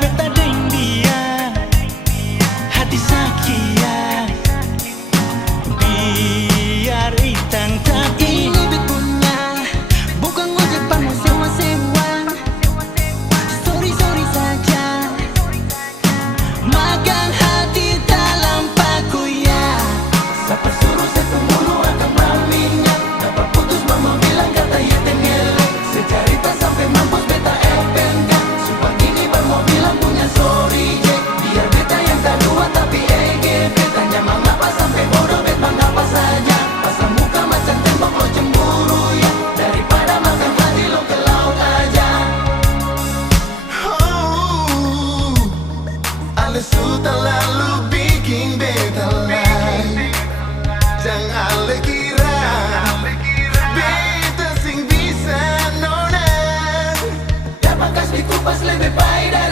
beta deng dia hati sakit, biar itang tak Ini bet punya, bukan ngojek pan mau sewa-sewa. Sorry saja, makan hati dalam paku ya. Siapa suruh saya pembunuh akan maminya. Dapat putus mama bilang kata ya tengelek. Secarita sampai mampus beta epengkan. Sumpah gini baru mau bilang punya sorry Jack. Biar beta yang kedua tapi beta nyaman apa sampai bodoh bet bang apa saja. Pasang muka macam tembok lo cemburu ya. Daripada makan hati lo ke laut aja. Oh, Alesu terlalu bikin beta lain. Jangan le kira beta sing bisa nona. Dapat kas di kupas lebih baik.